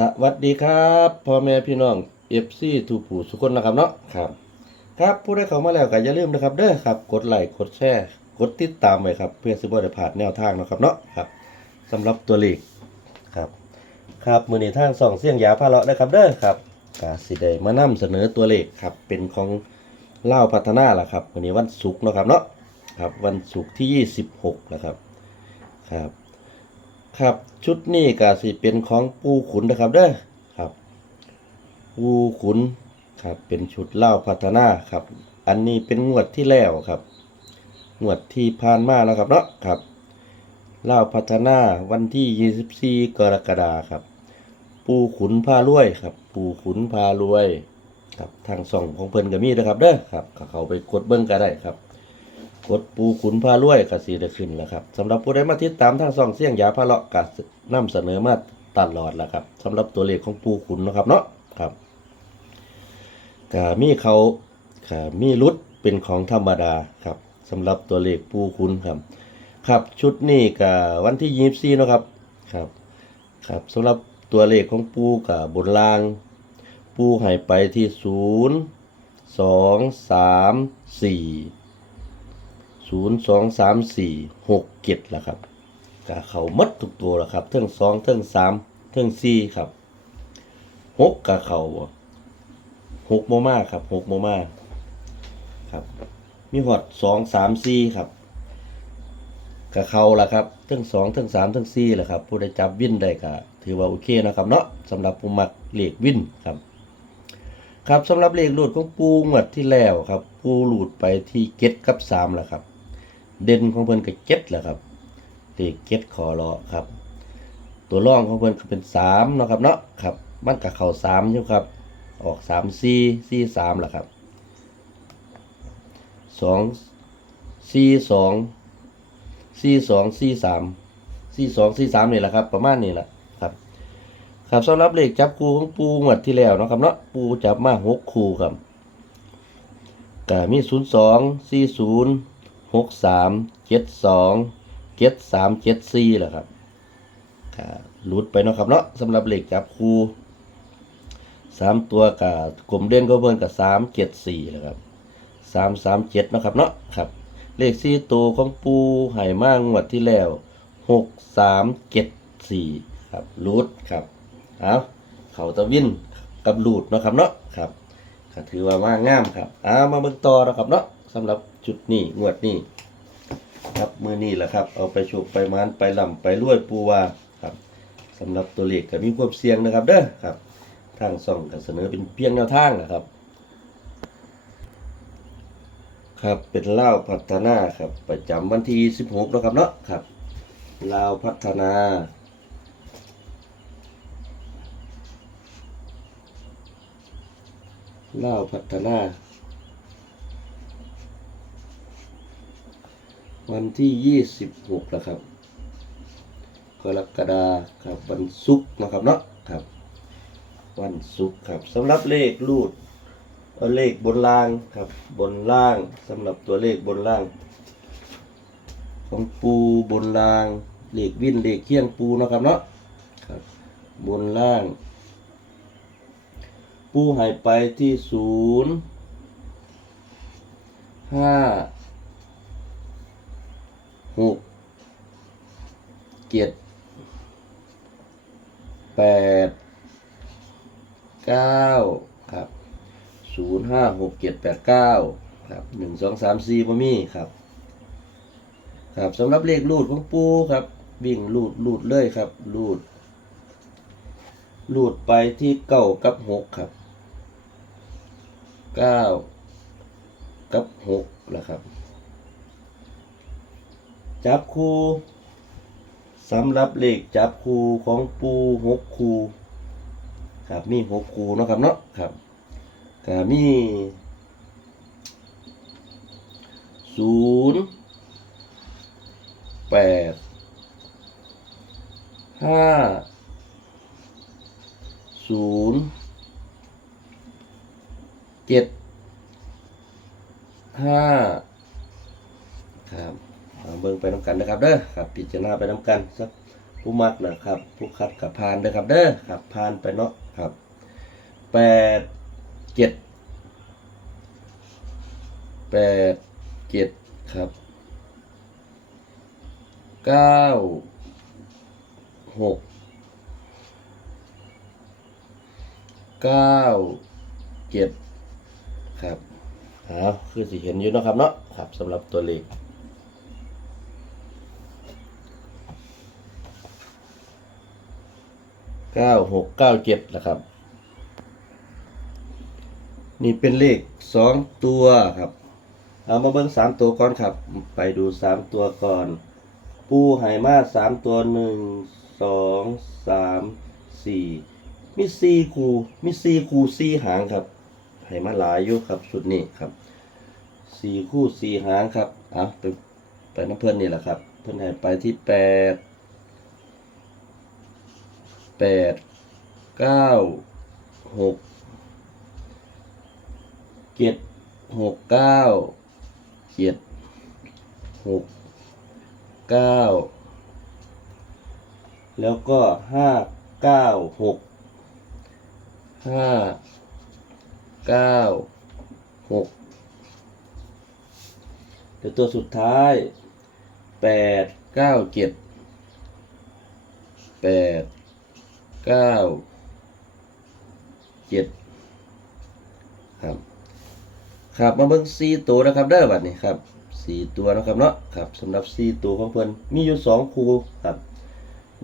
สวัสดีครับพ่อแม่พี่น้องเอฟซีทูผู้สุกคนนะครับเนาะครับ ครับผู้ได้เข้ามาแล้วก็อย่าลืมนะครับเด้อครับกดไลค์กดแชร์กดติดตามไว้ครับเพื่อสิบ่ได้พลาดแนวทางเนาะครับเนาะครับสำหรับตัวเลขครับครับมือนี้ทางส่องเสียงยาพาเลาะนะครับเด้อครับกาสิได้มานำเสนอตัวเลขครับเป็นของเล่าวพัฒนาล่ะครับวันนี้วันศุกร์เนาะครับเนาะครับวันศุกร์ที่ 26นะครับครับ ครับ ชุดนี้ก็สิเป็นของปูขุนนะครับเด้อครับ ปูขุนครับเป็นชุดเล่าพัฒนาครับ อันนี้เป็นงวดที่แล้วครับ งวดที่ผ่านมาแล้วครับเนาะครับเล่าพัฒนาวันที่ 24 กรกฎาคมครับ ปูขุนพารวยครับ ปูขุนพารวย ครับทางส่องของเพิ่นก็มีนะครับเด้อครับเขาไปกดเบิ้งก็ได้ครับ กดปูขุนพารวยก็สิได้ขึ้นแล้วครับสำหรับผู้ใดมาติดตามทางส่องเสียงยาพาเลาะก็นำเสนอมาตลอดแล้วครับสำหรับตัวเลขของปูขุนนะครับเนาะครับก็มีเขาก็มีรุดเป็นของธรรมดาครับสำหรับตัวเลขปูขุนครับครับชุดนี้ก็วันที่ยี่สี่นะครับครับครับสำหรับตัวเลขของปูกับบนล่าง ปูให้ไปที่ศูนย์สองสามสี่ ศูนย์สองสามสี่หกเจ็ดละครับก็เขามัดทุกตัวละครับเทิงสองเทิงสามเทิงสี่ครับหกกับเขาหกโมมาครับหกโมมาครับ มีหอดสองสามสี่ครับกับเขาละครับทั้งสองทั้งสามทั้งสี่แหละครับ ผู้ได้จับวินได้ก็ถือว่าโอเคนะครับเนาะสำหรับผู้มักเลขวินครับครับสำหรับเลขหลุดของปูงวดที่แล้วครับ ปูหลุดไปที่เก็ดกับสามแหละครับ เด่นของเพิ่นก็เจ็ดแหละครับเลขเจ็ดคอรอครับ ตัวร่องของเพิ่นก็เป็นสามเนาะครับเนาะครับ มันกับเข่าสามอยู่ครับ ออกสามสี่สี่สามแหละครับสองสี่สองสี่สองสี่สามสี่สองสี่สามนี่แหละครับ ประมาณนี้แหละครับ ครับสำหรับเลขจับคู่ของปูงวดที่แล้วเนาะครับเนาะปูจับมาหกคู่ครับก็มีศูนย์สองสี่ศูนย์ หกสามเจ็ดสองเจ็ดสามเจ็ดสี่แหละครับหลุดไปเนาะครับเนาะสำหรับเลขจับคู่สามตัวกับกลมเด่นก็เบิ่นกับสามเจ็ดสี่แหละครับสามสามเจ็ดเนาะครับเนาะครับ เลขสี่ตัวของปูไหมางงวดที่แล้วหกสามเจ็ดสี่ครับรูดครับเอาเขาตะวินกับรูดเนาะครับเนาะครับก็ถือว่ามางามครับเอามาเบิ่งต่อเนาะครับเนาะ สำหรับจุดนี้งวดนี้ครับมือนี้แหละครับ เอาไปโชคไปมานไปลำไปรวยปูวาครับสำหรับตัวเลขก็มีความเสี่ยงนะครับเด้อครับทางส่องก็เสนอเป็นเพียงแนวทางนะครับ ครับเป็นเล่าพัฒนาครับ ประจำวันที่16แล้วครับเนาะครับลาวพัฒนาเล่าวพัฒนา วันที่26แล้วครับกรกฎาครับวันศุกร์นะครับเนาะครับ วันศุกร์ครับสำหรับเลขรูดเเลขบนล่างครับบนล่างสำหรับตัวเลขบนล่าง ของปูบนล่างเลขวินเลขเคียงปูนะครับเนาะครับ บนล่าง ปูหายไปที่ศูนย์ห้า หกเจ็ดแปดเก้าครับศูนย์ห้าหกเจ็ดแปดเก้าครับหนึ่งสองสามสี่บ่มีครับครับสำหรับเลขรูดของปูครับ วิ่งรูดรูดเลยครับรูดรูดไปที่เก้ากับหกครับเก้ากับหกแล้วครับ จับคู่สำหรับเลขจับคู่ของปูหกคู่ครับมีหกคู่เนาะครับเนาะครับก็มีศูนย์แปดห้าศูนย์เจ็ดห้าครับ เบิ่งไปน้ำกันนะครับเด้อครับพิจารณาไปน้ำกันสักผู้มักนะครับผู้คัดกับพานเด้อครับเด้อครับพานไปเนาะครับแปดเจ็ดแปดเจ็ดครับเก้าหกเก้าเจ็ดครับเอาคือสิเห็นอยู่เนาะครับเนาะครับสำหรับตัวเลข เก้าหกเก้าเจ็ดนะครับ นี่เป็นเลขสองตัวครับ เอามาเบิ้งสามตัวก่อนครับ ไปดูสามตัวก่อน ปูไหมาสามตัวหนึ่งสองสามสี่มีสี่คูมีสี่คูสี่หางครับไหมาหลายอยู่ครับชุดนี้ครับสี่คู่สี่หางครับเอาไปไปน้ำเพื่อนนี่แหละครับ เพื่อนให้ไปที่แปด แปดเก้าหกเจ็ดหกเก้าเจ็ดหกเก้าแล้วก็ห้าเก้าหกห้าเก้าหกเดี๋ยวตัวสุดท้ายแปดเก้าเจ็ดแปด เก้าเจ็ดครับครับมาเบิ่งสี่ตัวนะครับเด้อบัดนี้ครับสี่ตัวนะครับเนาะครับสำหรับสี่ตัวของเพิ่นมีอยู่สองคู่ครับ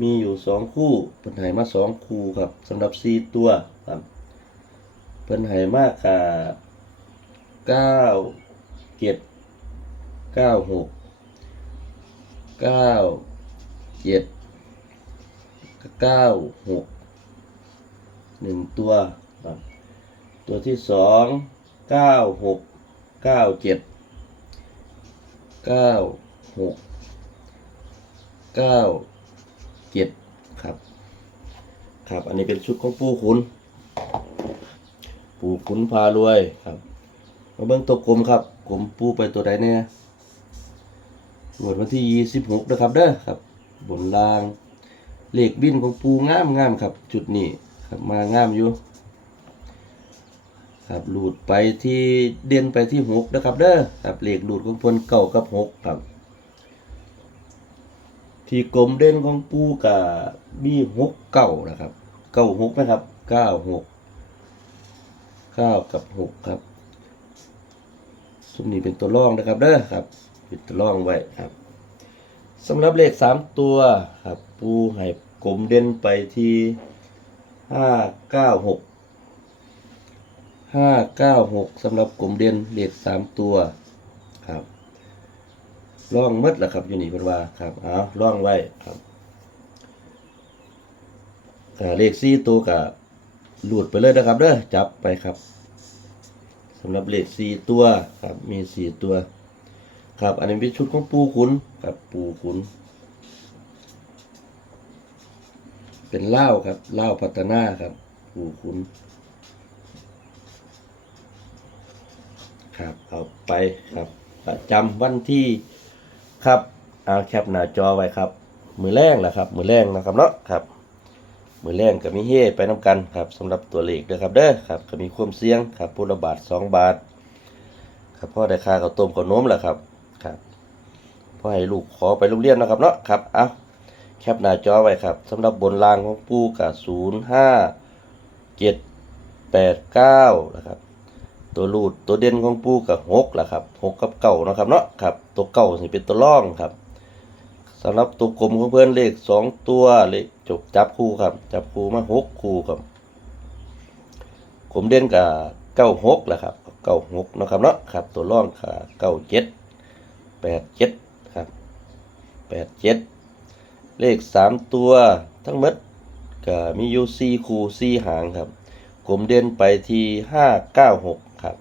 มีอยู่สองคู่เพิ่นให้มาสองคู่ครับสำหรับสี่ตัวครับเพิ่นให้มากค่ะเก้าเจ็ดเก้าหกเก้าเจ็ด เก้าหกหนึ่งตัวครับตัวที่สองเก้าหกเก้าเจ็ดเก้าหกเก้าเจ็ดครับ ครับอันนี้เป็นชุดของปูขุนปูขุนพารวยครับมาเบิ่งตัวกลมครับกลมปูไปตัวใดเนี่ยงวดวันที่ยี่สิบหกนะครับเด้อครับ บนล่าง เหลขบินของปูงามงามครับ จุดนี้ครับมางามอยู่ ครับหลุดไปที่เด่นไปที่หกนะครับ เด้อครับเหลขหลุดของพนเก่ากับหกครับ ที่กลมเด่นของปูกับมีหกเก่านะครับเก้าหกนะครับเก้าหกเก้ากับหกครับสุ่มนี้เป็นตัวร่องนะครับเด้อครับเป็นตัวร่องไว้ครับ สำหรับเลขสามตัวครับปูให้กลมเด่นไปที่ห้าเก้าหกห้าเก้าหกสำหรับกลมเด่นเลขสามตัวครับร่องหมดแล้วครับอยู่นี่เป็นว่าครับเอาร่องไว้ครับเลขสี่ตัวกับหลุดไปเลยนะครับเด้อจับไปครับสำหรับเลขสี่ตัวครับมีสี่ตัว ครับ อันนี้เป็นชุดของปูขุนครับ ปูขุน เป็นเหล้าครับเหล้าพัฒนาครับ ปูขุน ครับเอาไปครับ ประจำวันที่ครับเอาแคปหน้าจอไว้ครับ มือแรงแหละครับ มือแรงนะครับเนาะครับมือแรงก็มีเฮไปน้ากันครับสำหรับตัวเลขนะครับเด้อครับก็มีความเสี่ยงครับพุละบาทสองบาทครับพ่อได้ค่าข้าวต้มข้าวน้มแหละครับครับ พ่อให้ลูกขอไปโรงเรียนนะครับเนาะครับเอาแคปหน้าจอไว้ครับสำหรับบนรางของปูกับศูนย์ห้าเจ็ดแปดเก้านะครับตัวรูดตัวเด่นของปูกับหกละครับหกกับเก่านะครับเนาะครับตัวเก่านี่เป็นตัวร่องครับสำหรับตัวกลมของเพื่อนเลขสองตัวเลขจบจับคู่ครับจับคู่มาหกคู่ครับกลมเด่นกับเก้าหกละครับเก้าหกนะครับเนาะครับตัวร่องกับเก้าเจ็ดแปดเจ็ด แปดเจ็ดเลขสามตัวทั้งหมดก็มีอยู่สี่คู่สี่หางครับกลมเด่นไปที่ห้าเก้าหกครับ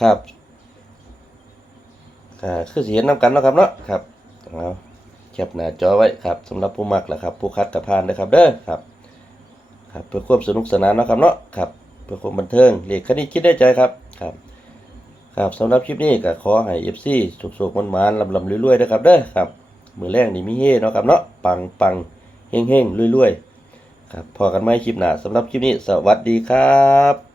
ครับอ่าคือเสิเห็นนำกันเนาะครับเนาะครับเอาแคปหน้าจอไว้ครับสำหรับผู้มักแหละครับ ผู้คัดกับพานนะครับเด้อครับครับเพื่อความสนุกสนานเนาะครับเนาะครับเพื่อความบันเทิงเลขคณิตคิดได้ใจครับครับครับสำหรับคลิปนี้ก็ขอให้เอฟซีสุกๆมันๆลำๆรวยๆนะครับเด้อครับ มือแรงนี่มีเฮเนาะครับเนาะปังปังเฮงเฮงๆรวยๆครับพอกันไหมคลิปหน้าสำหรับคลิปนี้ สวัสดีครับ